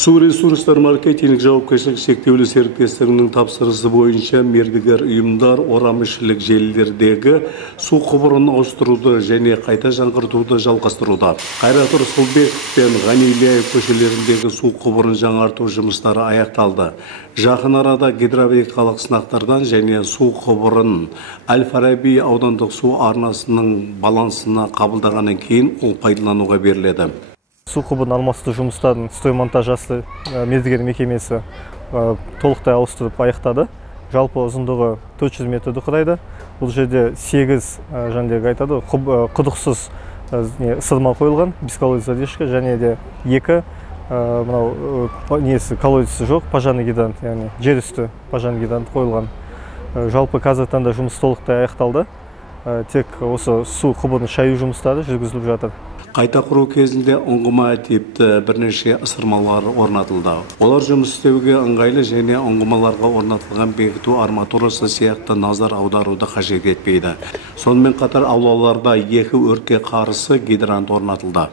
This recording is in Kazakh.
Су ресурстар маркетинг жауапкершілігі шектеулі серіктестігінің тапсырысы бойынша мердігер ұйымдар орамішілік желілердегі су құбырын ауыстыруды және қайта жаңғыртуды жалғастыруда. Қайрат Рысқұлбеков пен Ғанилияев көшелеріндегі су құбырын жаңарту жұмыстары аяқталды. Жақын арада гидравликалық сынақтардан және су құбырын Әл-Фараби аудандық су арнасының балансына қабылдағаннан кейін ол пайдалануға беріледі. Су құбырын алмастыру жұмыстарын строймонтаж мердігер мекемесі толықтай ауыстырып аяқтады. Жалпы ұзындығы 400 метрді құрайды. Бұл жерде 8 құдықсыз сырма қойылған, бесколодец задержка, және де 2 колодец жоқ, пожарный гидрант, яғни жер үсті пожарный гидрант қойылған. Жалпы қазіргі таңда жұмыс толықтай аяқталды. Тек осы су құбырын шаю жұмыстары жүргізіліп жатыр. Қайта құру кезінде ұңғыма типті бірнеше ысырмалар орнатылды. Олар жұмыс істеуге ыңғайлы және ұңғымаларға орнатылған бекіту арматурасы сияқты назар аударуды қажет етпейді. Сонымен қатар аулаларда 2 өртке қарсы гидрант орнатылды.